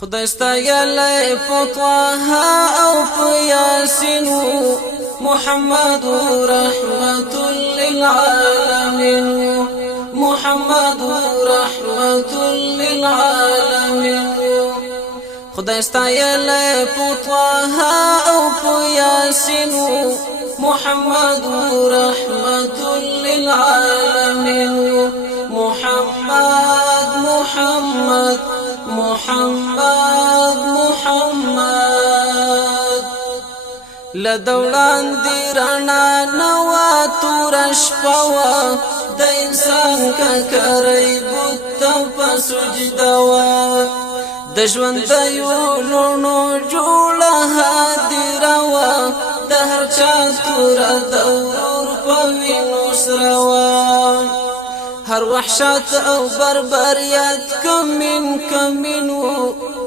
خدای ستایلی په طه او په یاسین محمد رحمت للعالمین محمد رحمت للعالمین خدای ستایلی په طه او په یاسین محمد رحمت للعالمین محمد محمد محمد محمد لدولان دی رڼا نوا تور شپوا د انسان کا کرای بوت په سجده وا د ژوند یو لونو جوړه هدیروا د هر چا تور دور په وینو سروا هر وحشت او بربریت کمین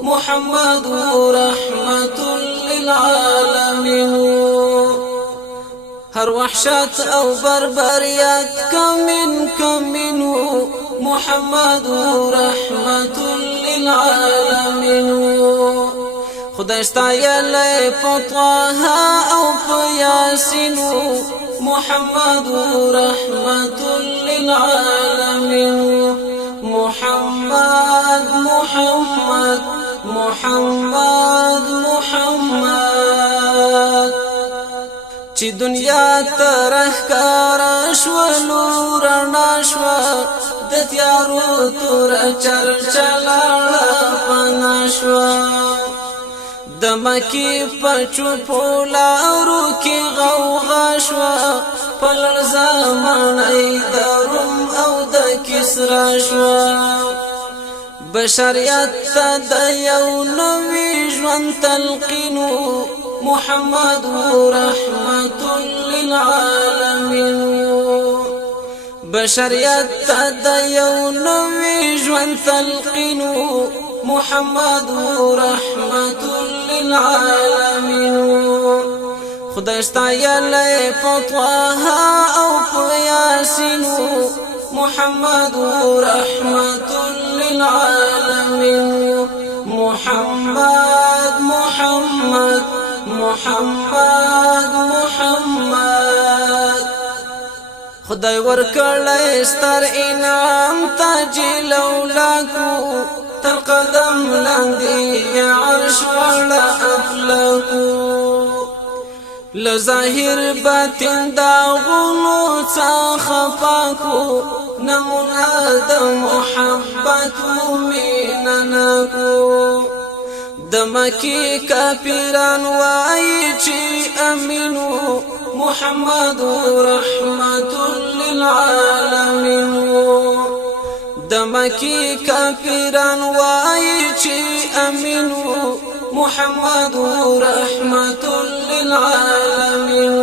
محمد رحمت للعالمین هر وحشت او بربریت کمین محمد رحمت للعالمین خدای ستایلی په طه او په یاسین محمد رحمت للعالمین محمد محمد محمد محمد چې دنیا ترهکار شولو رڼا شوا د تیارو تور چرچلاړه پنا شوا د مکی پچو پولا ورو کې غوغا شوا پلړ زمانه د روم او د کسرا شوا بشریت د یو نوې ژوند تلقین محمد رحمت للعالمین بشریت د یو نوې ژوند تلقین محمد رحمت للعالمین خدای ستایلی په طه او په یاسین محمد رحمت للعالمین محمد محمد محمد محمد خدای ورکړی ستر انعام تاج لولاکو تر قدم لاندې عرش والا افلاکو لظاهر باطن دا غنو څخه پاکو نمونه د محبت میننکو د مکی کافران وای چې امینو محمد رحمت للعالمین د مکی کافران وای چې امینو محمد رحمت للعالمین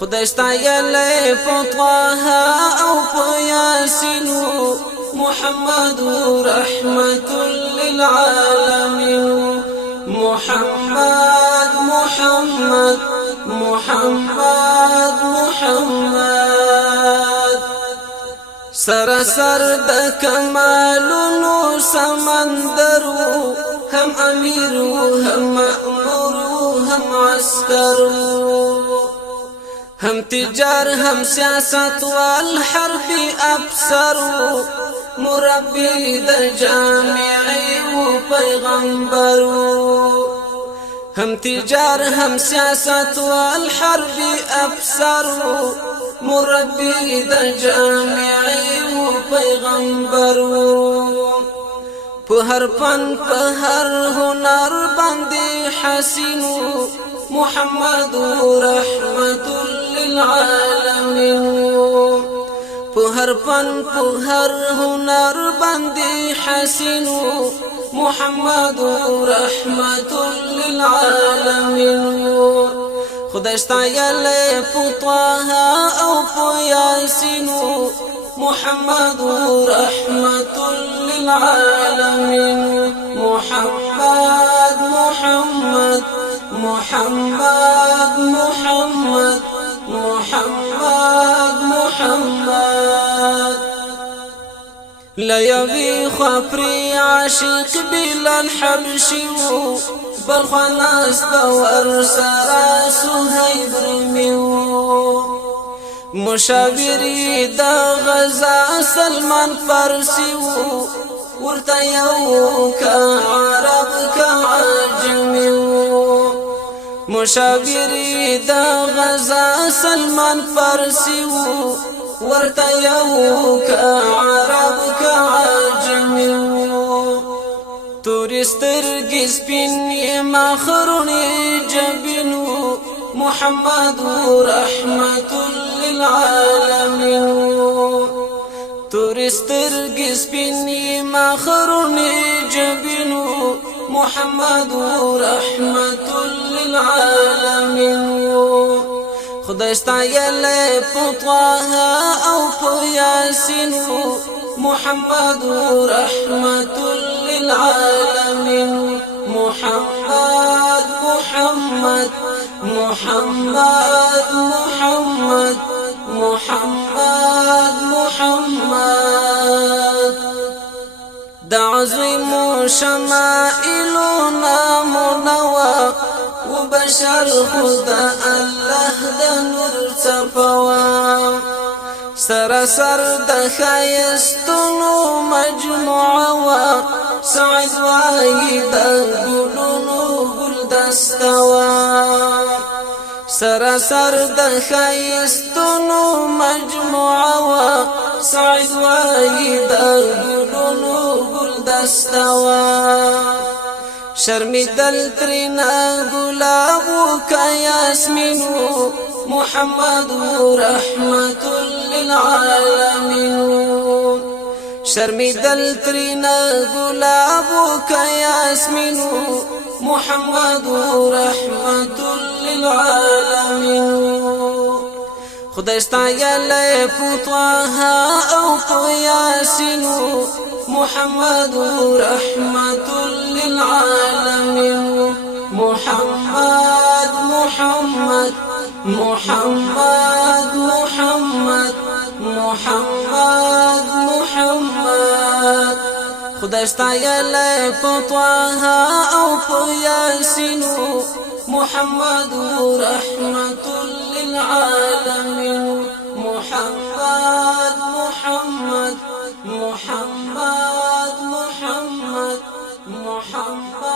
خدای ستایلی په طه او په یاسین محمد رحمت للعالمین محمد محمد محمد محمد سراسر د کمالونو سمندرو هم امیر هم مأمور هم عسكر هم تجار هم سیاست والحرب افسر مربی د جامعی و پیغمبر هم تجار هم سیاست والحرب افسر مربی د جامعی و پیغمبر په هر فن په هر هنر باندې حسین محمد رحمت للعالمین په هر فن په هر هنر باندې حسین محمد رحمت للعالمین خدای ستایلی په طه او په یاسین محمد رحمت للعالمین محمد محمد محمد محمد محمد محمد ليوي خفري عاشق بلال حبشي بل خلاص باور سرا سهيب رميو مشاوري دا غزا سلمان فارسي ورتا يو كعرب كعجمي مشاوري دا غزا سلمان فارسي ورتا يو كعرب كعجمي تورسترگی سپینی مخرونی جبینو محمد رحمت للعالمین تورسترگی سپینی مخرونی جبینو محمد رحمت للعالمین خدای ستایلی په طه او په یاسین محمد رحمت للعالمين محمد محمد محمد محمد محمد محمد دعظيم شمائلنا منوى وبشر خدا الله ده نور صفوا سراسر د خایستونو مجموعه وا سعید وای د ګلونو ګلدسته وا سراسر د خایستونو مجموعه وا سعید وای د ګلونو ګلدسته وا شرمی دل ترینا گلابو کا یاسمینو محمد رحمت للعالمين شرمی دل ترینا گلابو کا یاسمینو محمد رحمت للعالمين خدای ستایلی په طه او په یاسینو محمد رحمت للعالمين محمد محمد محمد محمد محمد محمد خدای ستایلی په طه او په یاسینو محمد رحمت للعالمين محمد محمد محمد محمد محمد